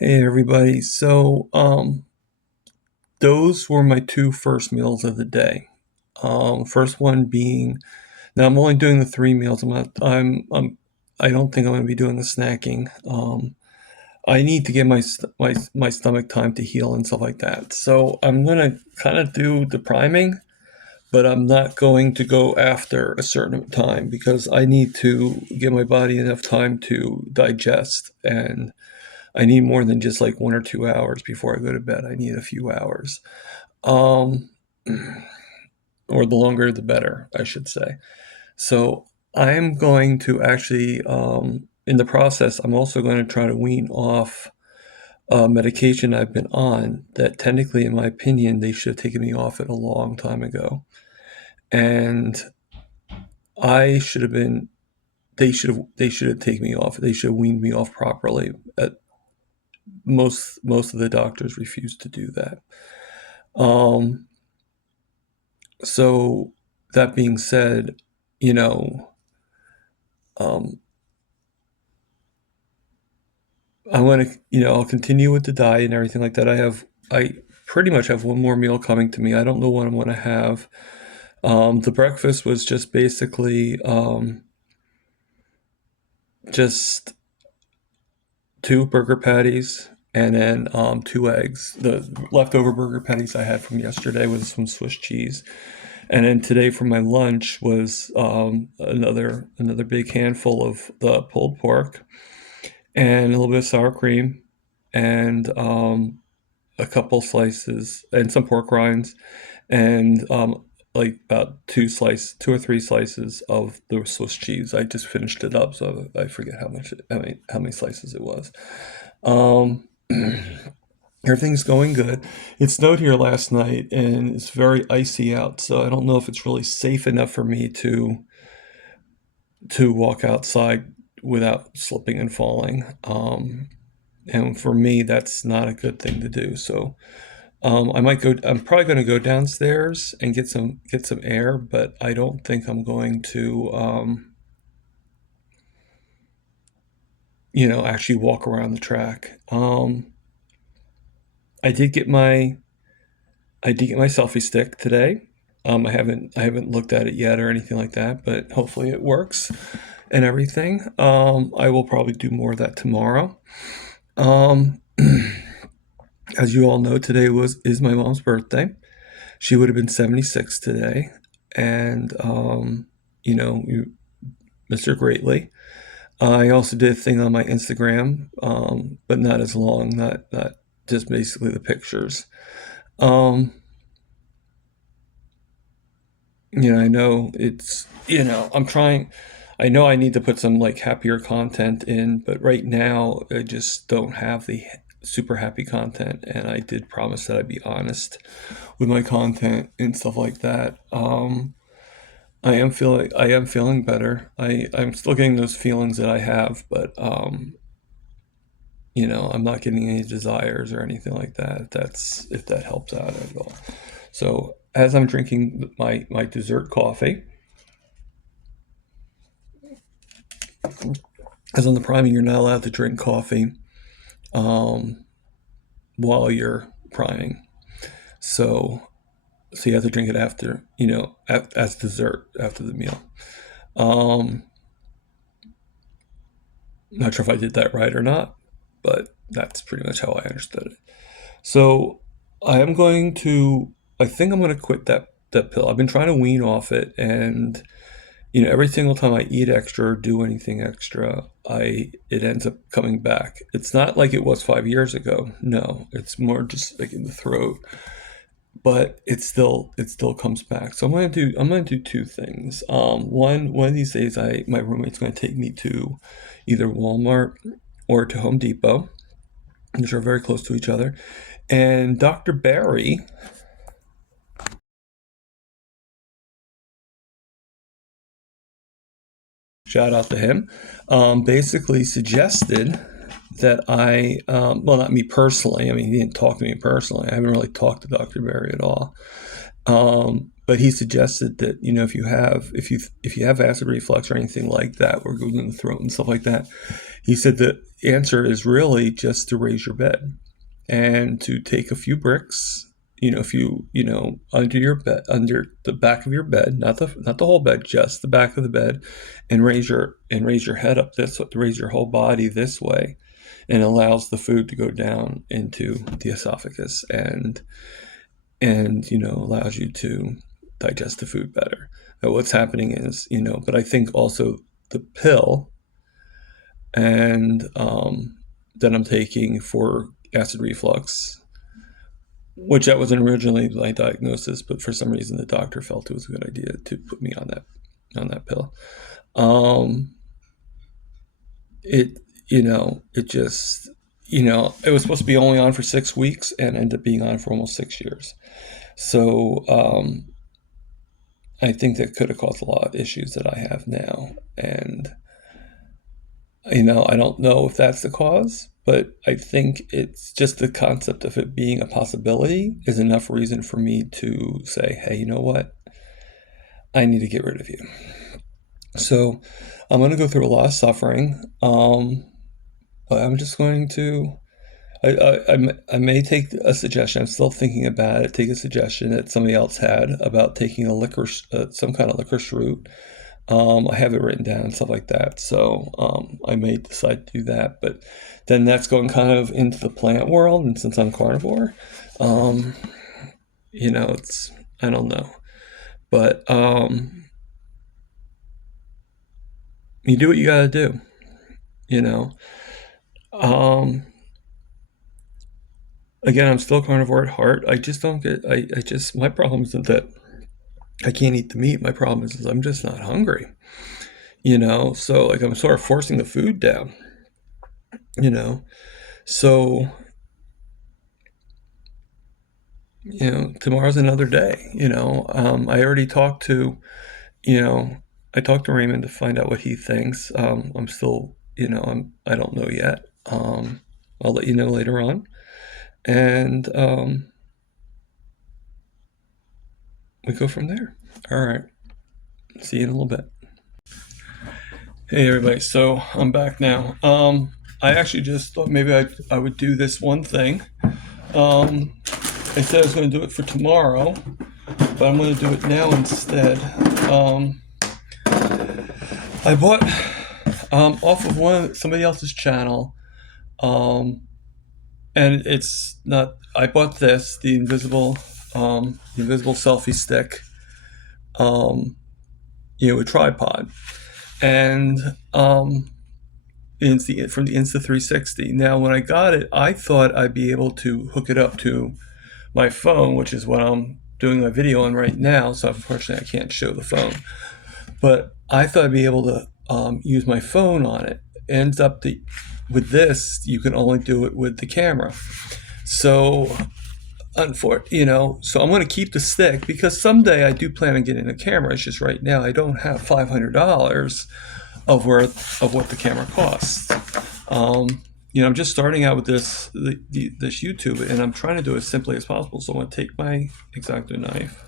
Hey everybody. Those were my two first meals of the day. First one being now I'm only doing the three meals. I don't think I'm going to be doing the snacking. I need to give my stomach time to heal and stuff like that. So I'm going to kind of do the priming, but I'm not going to go after a certain time because I need to give my body enough time to digest, and I need more than just like 1 or 2 hours before I go to bed. I need a few hours. Um, or the longer the better, I should say. So I'm going to actually, in the process, I'm also going to try to wean off medication I've been on that technically, in my opinion, they should have taken me off it a long time ago. And I should have been, they should have taken me off. They should have weaned me off properly. Most of the doctors refuse to do that. Um, so that being said, you know, um, I want to, I'll continue with the diet and everything like that. I pretty much have one more meal coming to me. I don't know what I'm going to have. The breakfast was just basically just two burger patties and then two eggs. The leftover burger patties I had from yesterday with some Swiss cheese. And then today for my lunch was another big handful of the pulled pork and a little bit of sour cream and a couple slices and some pork rinds and like about two or three slices of the Swiss cheese. I just finished it up, so I forget how many slices it was. Um, Everything's going good. It snowed here last night and it's very icy out, so I don't know if it's really safe enough for me to walk outside without slipping and falling. And for me, that's not a good thing to do. So I might go. I'm probably going to go downstairs and get some air, but I don't think I'm going to, actually walk around the track. I did get my I did get my selfie stick today. I haven't looked at it yet or anything like that, but hopefully it works and everything. I will probably do more of that tomorrow. Um, as you all know, today was is my mom's birthday. She would have been 76 today, and you missed her greatly. I also did a thing on my Instagram, but not as long, not just basically the pictures. Um, I know I'm trying. I know I need to put some like happier content in, but right now I just don't have the super happy content. And I did promise that I'd be honest with my content and stuff like that. I am feeling better. I'm still getting those feelings that I have, but I'm not getting any desires or anything like that. If that helps out at all. So as I'm drinking my dessert coffee, because on the priming you're not allowed to drink coffee um, while you're priming. So you have to drink it after, as dessert after the meal. Um, Not sure if I did that right or not, but that's pretty much how I understood it. So I am going to. I think I'm going to quit that pill. I've been trying to wean off it, and every single time I eat extra or do anything extra, I it ends up coming back. It's not like it was 5 years ago. No, it's more just like in the throat, but it still comes back. So I'm gonna do two things. One of these days, I my roommate's gonna take me to either Walmart or to Home Depot, which are very close to each other, and Dr. Barry. Shout out to him. Basically suggested that well, not me personally. I mean, he didn't talk to me personally. I haven't really talked to Dr. Barry at all. but he suggested that, you know, if you have acid reflux or anything like that, or going in the throat and stuff like that, he said the answer is really just to raise your bed and to take a few bricks, under your bed, under the back of your bed, not the whole bed, just the back of the bed, and raise your head up this way, raise your whole body this way, and allows the food to go down into the esophagus, and allows you to digest the food better. But what's happening is, but I think also the pill and that I'm taking for acid reflux, which that wasn't originally my diagnosis, but for some reason the doctor felt it was a good idea to put me on that pill. It just, it was supposed to be only on for 6 weeks and ended up being on for almost 6 years. So I think that could have caused a lot of issues that I have now. And, I don't know if that's the cause, but I think it's just the concept of it being a possibility is enough reason for me to say, hey, you know what? I need to get rid of you. So I'm going to go through a lot of suffering. But I'm just going to, I may take a suggestion. I'm still thinking about it. Take a suggestion that somebody else had about taking a licorice, some kind of licorice root. I have it written down, stuff like that. So I may decide to do that. But then that's going kind of into the plant world. And since I'm carnivore, it's, I don't know. But you do what you got to do, Again, I'm still carnivore at heart. I just don't get, my problem isn't that I can't eat the meat. My problem is I'm just not hungry, so like I'm sort of forcing the food down, so, tomorrow's another day, I already talked to, I talked to Raymond to find out what he thinks. I'm still, I don't know yet. I'll let you know later on. And we go from there. All right. See you in a little bit. Hey, everybody. So I'm back now. I actually just thought maybe I would do this one thing. I said I was going to do it for tomorrow, but I'm going to do it now instead. I bought off of somebody else's channel, and it's not. I bought this, the invisible selfie stick, a tripod, and it's from the Insta360. Now, when I got it, I thought I'd be able to hook it up to my phone, which is what I'm doing my video on right now. So unfortunately, I can't show the phone, but I thought I'd be able to use my phone on it. Ends up with this, you can only do it with the camera. So, so I'm going to keep the stick because someday I do plan on getting a camera. It's just right now I don't have $500 of what the camera costs. I'm just starting out with this YouTube, and I'm trying to do it as simply as possible. So I'm going to take my X-Acto knife,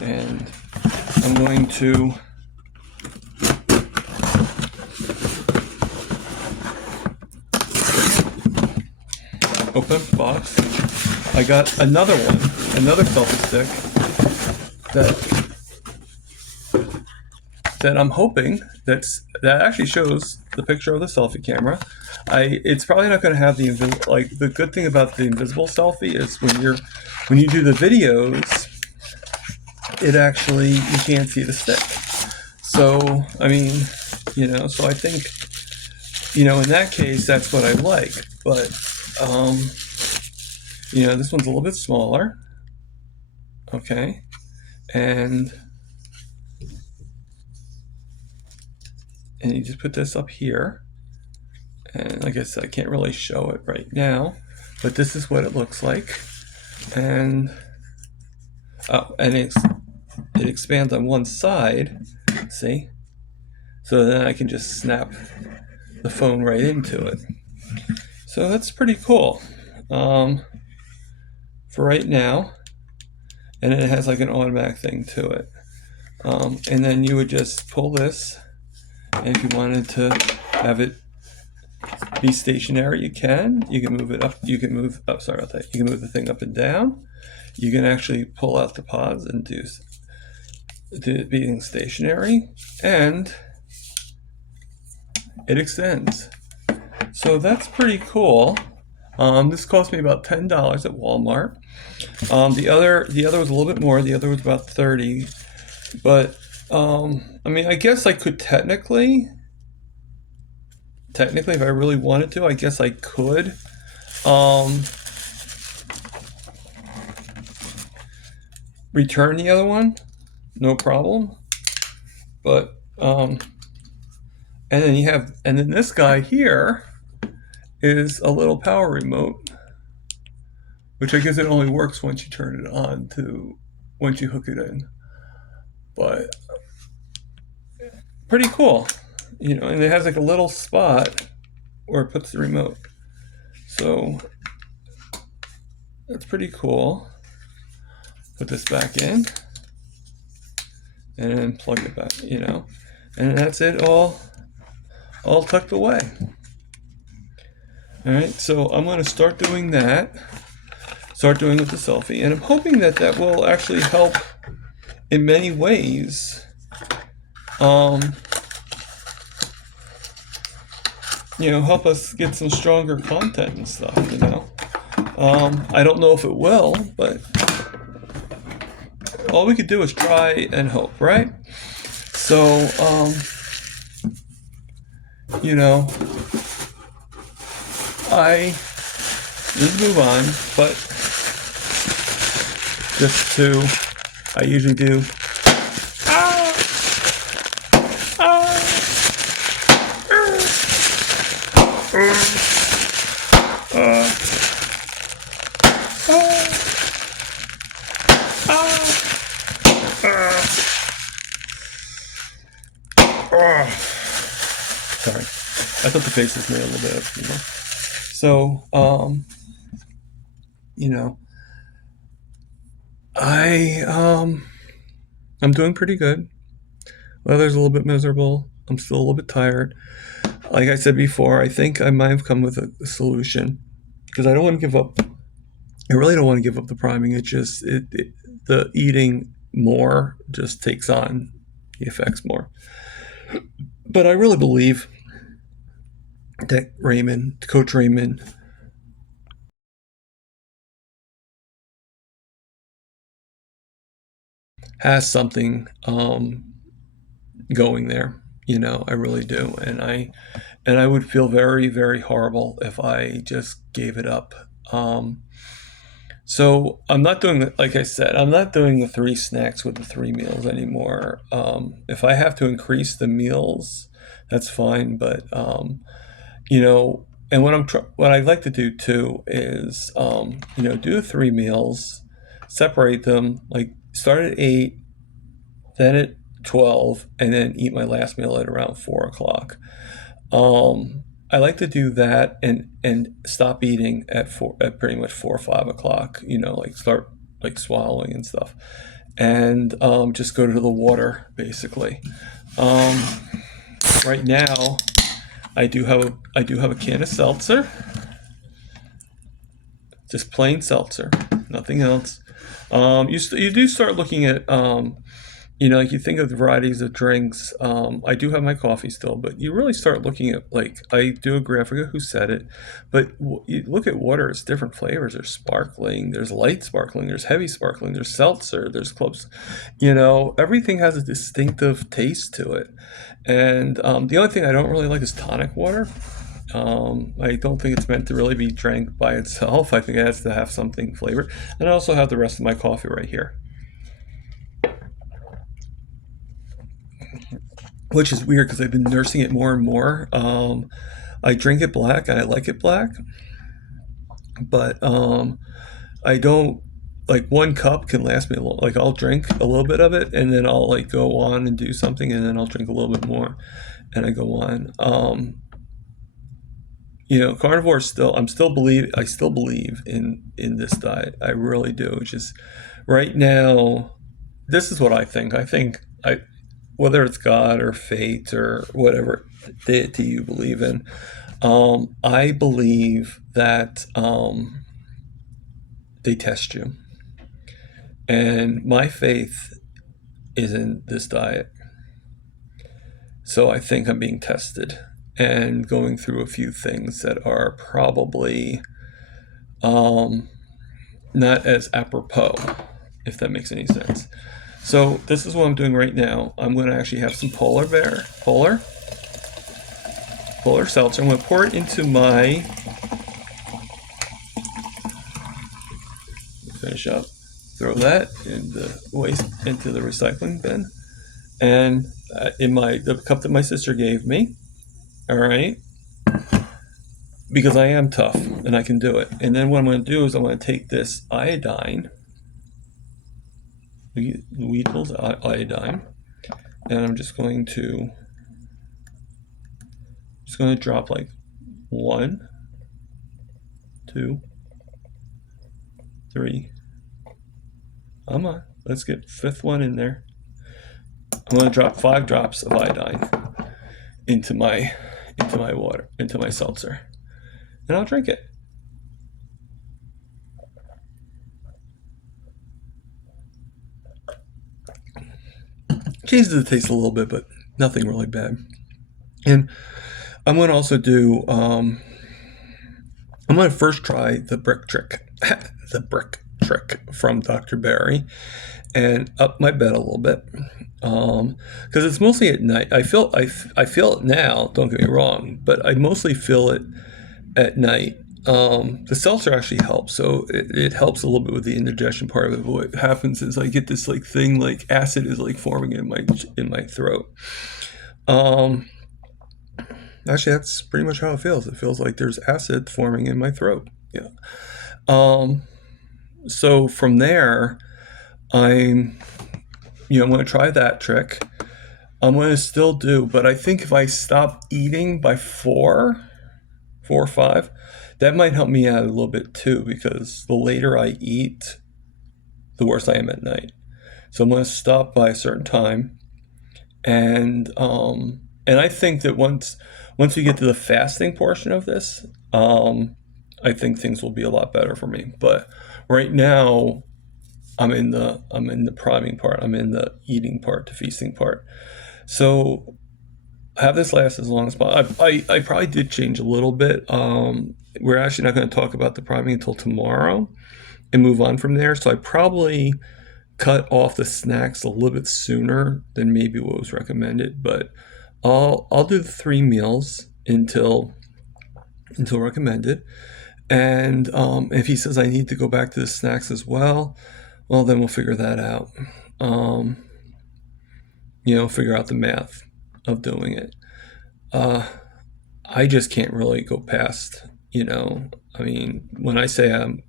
and I'm going to open the box. I got another selfie stick that I'm hoping that actually shows the picture of the selfie camera. It's probably not going to have the the good thing about the invisible selfie is when you do the videos, it actually, you can't see the stick. So I mean, so I think, in that case, that's what I like. But this one's a little bit smaller. Okay, and you just put this up here, and like I said, I can't really show it right now, but this is what it looks like, and it expands on one side, see, so then I can just snap the phone right into it. So that's pretty cool. For right now, and then it has like an automatic thing to it. And then you would just pull this, and if you wanted to have it be stationary, you can. You can move it up. You can move. Oh, sorry about that. You can move the thing up and down. You can actually pull out the pods and do it being stationary, and it extends. So that's pretty cool. This cost me about $10 at Walmart. The other was a little bit more. The other was about 30. But I mean, I guess I could technically, if I really wanted to, I guess I could. Return the other one, no problem. But and then this guy here is a little power remote, which I guess it only works once you turn it on once you hook it in. But pretty cool, and it has like a little spot where it puts the remote. So that's pretty cool. Put this back in and then plug it back, and that's it all tucked away. All right, so I'm going to start doing that. Start doing with the selfie, and I'm hoping that will actually help in many ways. Help us get some stronger content and stuff. I don't know if it will, but all we could do is try and hope, right? So, I need to move on, but I usually do. Sorry, I thought the faces made a little bit of, So, I'm doing pretty good. Weather's a little bit miserable. I'm still a little bit tired. Like I said before, I think I might have come with a solution, because I don't want to give up. I really don't want to give up the priming. It's just the eating more just takes on the effects more. But I really believe that Coach Raymond, has something going there. I really do, and I would feel very, very horrible if I just gave it up. So I'm not doing, like I said, I'm not doing the 3 snacks with the 3 meals anymore. If I have to increase the meals, that's fine. But and what I'd like to do too is do 3 meals, separate them, like start at 8, then at 12, and then eat my last meal at around 4 o'clock. I like to do that and stop eating at pretty much 4 or 5 o'clock. Like start like swallowing and stuff, and just go to the water basically. Right now, I do have a can of seltzer, just plain seltzer, nothing else. You do start looking at like you think of the varieties of drinks. I do have my coffee still, but you really start looking at, like, I do agree, I forget who said it, but you look at water, it's different flavors. There's sparkling, there's light sparkling, there's heavy sparkling, there's seltzer, there's clubs. Everything has a distinctive taste to it. And the only thing I don't really like is tonic water. I don't think it's meant to really be drank by itself. I think it has to have something flavored. And I also have the rest of my coffee right here, which is weird because I've been nursing it more and more. I drink it black and I like it black, but I don't, like, 1 cup can last me a long. Like, I'll drink a little bit of it and then I'll like go on and do something, and then I'll drink a little bit more and I go on. Carnivore I still believe in this diet. I really do. It's just right now, this is what I think. I think whether it's God or fate or whatever deity you believe in, I believe that they test you. And my faith is in this diet. So I think I'm being tested and going through a few things that are probably not as apropos, if that makes any sense. So this is what I'm doing right now. I'm going to actually have some polar seltzer. I'm going to pour it into my, finish up, throw that in the waste into the recycling bin, and in the cup that my sister gave me. All right, because I am tough and I can do it. And then what I'm going to do is I'm going to take this iodine, Weetable's iodine, and I'm just going to drop like 1, 2, 3. Come on, let's get fifth one in there. I'm going to drop 5 drops of iodine into my water, into my seltzer, and I'll drink it. Changes the taste a little bit, but nothing really bad. And I'm going to also do. I'm going to first try the brick trick, the brick trick from Dr. Barry, and up my bed a little bit, because it's mostly at night. I feel it now. Don't get me wrong, but I mostly feel it at night. The seltzer actually helps, so it helps a little bit with the indigestion part of it. But what happens is I get this like thing, like acid is like forming in my throat. Actually, that's pretty much how it feels. It feels like there's acid forming in my throat. Yeah. So from there, I'm going to try that trick. I'm going to still do, but I think if I stop eating by 4 or 5, that might help me out a little bit too, because the later I eat, the worse I am at night. So I'm going to stop by a certain time, and I think that once we get to the fasting portion of this, I think things will be a lot better for me. But right now, I'm in the priming part. I'm in the eating part, the feasting part. So have this last as long as possible. I probably did change a little bit. We're actually not going to talk about the priming until tomorrow and move on from there. So I probably cut off the snacks a little bit sooner than maybe what was recommended. But I'll do the 3 meals until recommended. And if he says I need to go back to the snacks as well, then we'll figure that out. Figure out the math of doing it. I just can't really go past, I mean, when I say I'm,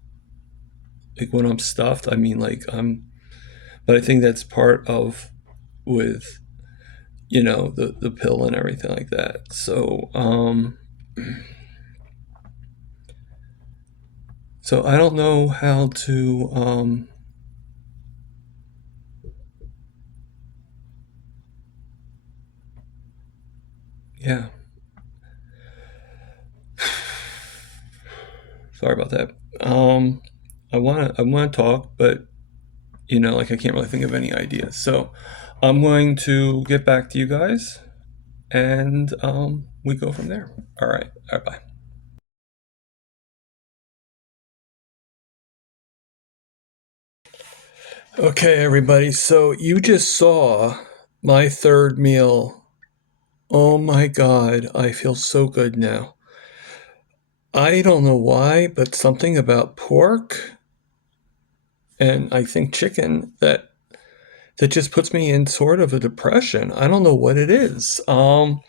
like when I'm stuffed, I mean like but I think that's part of with, the pill and everything like that. So, so I don't know how to, yeah. Sorry about that. I wanna talk, but like I can't really think of any ideas. So I'm going to get back to you guys, and we go from there. All right. All right. Bye. Okay, everybody. So you just saw my third meal. Oh my God, I feel so good now. I don't know why, but something about pork and I think chicken that just puts me in sort of a depression. I don't know what it is. I'm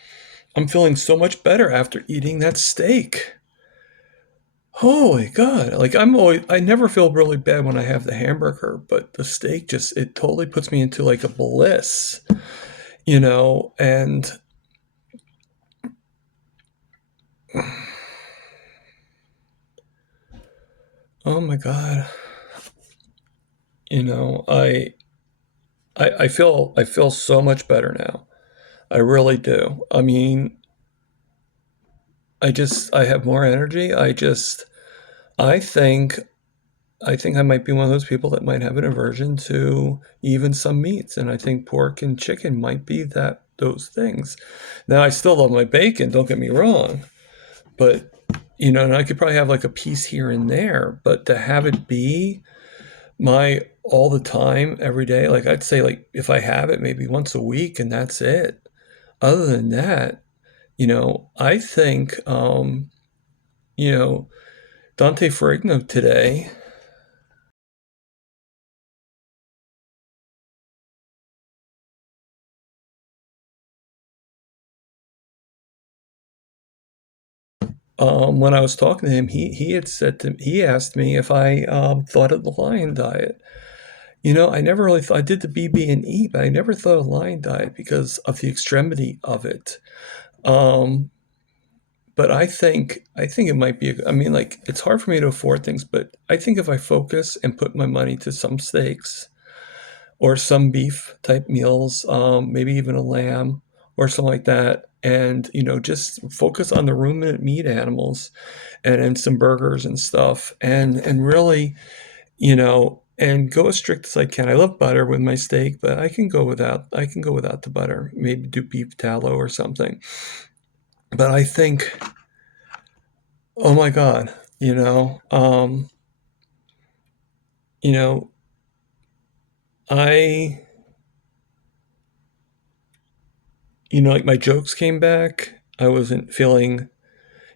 feeling so much better after eating that steak. Holy God. Like I never feel really bad when I have the hamburger, but the steak it totally puts me into like a bliss, and oh my God. You know, I feel so much better now. I really do. I mean, I have more energy. I think I think I might be one of those people that might have an aversion to even some meats, and I think pork and chicken might be those things. Now, I still love my bacon, don't get me wrong, but and I could probably have like a piece here and there, but to have it be my all the time every day, like I'd say like if I have it maybe once a week and that's it. Other than that, I think you know, Dante Ferrigno today. When I was talking to him, he asked me if I thought of the Lion Diet. I never really thought I did the BB&E, but I never thought of Lion Diet because of the extremity of it. Um, but I think it might be. I mean, like it's hard for me to afford things, but I think if I focus and put my money to some steaks or some beef type meals, maybe even a lamb or something like that, and just focus on the ruminant meat animals and then some burgers and stuff, and really, and go as strict as I can. I love butter with my steak, but I can go without the butter. Maybe do beef tallow or something. But I think, oh my God, you know, I, like my jokes came back. I wasn't feeling,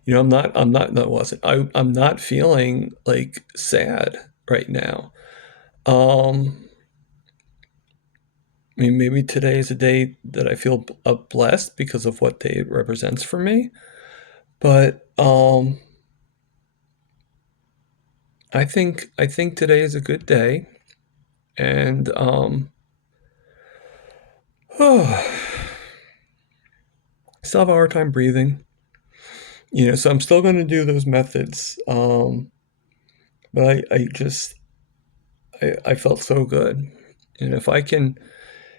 I'm not, that wasn't, I'm not feeling like sad right now. Um, I mean, maybe today is a day that I feel blessed because of what day it represents for me. But I think today is a good day, and still have a hard time breathing. So I'm still going to do those methods. But I felt so good, and if I can,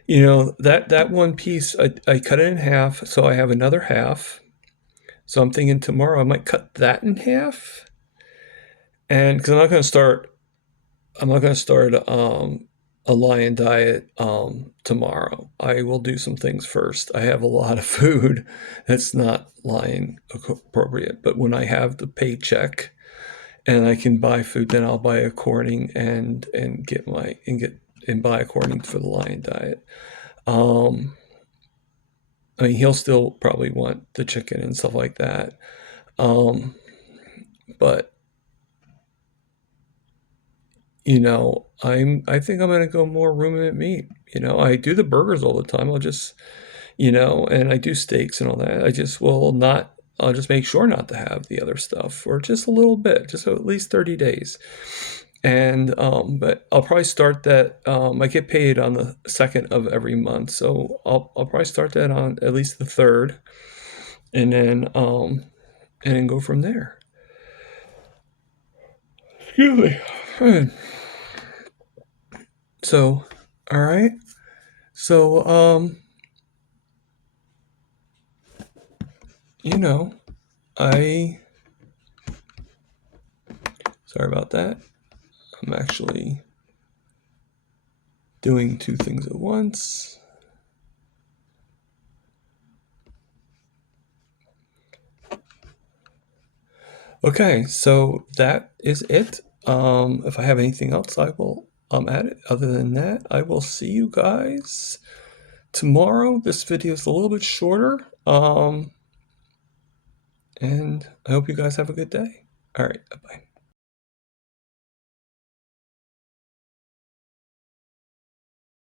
that one piece, I cut it in half, so I have another half. So I'm thinking tomorrow I might cut that in half, and because I'm not going to start a Lion Diet tomorrow. I will do some things first. I have a lot of food that's not Lion appropriate, but when I have the paycheck and I can buy food, then I'll buy according and get my and buy according for the Lion Diet. Um, I mean, he'll still probably want the chicken and stuff like that. Um, but I think I'm gonna go more ruminant meat. I do the burgers all the time. I'll just, and I do steaks and all that. I just will not. I'll just make sure not to have the other stuff for just a little bit, just at least 30 days. And but I'll probably start that. I get paid on the second of every month, so I'll probably start that on at least the third, and then go from there. Excuse me. So, all right. So, you know, I sorry about that. I'm actually doing two things at once. Okay, so that is it. If I have anything else, I will add it. Other than that, I will see you guys tomorrow. This video is a little bit shorter. And I hope you guys have a good day. All right, bye.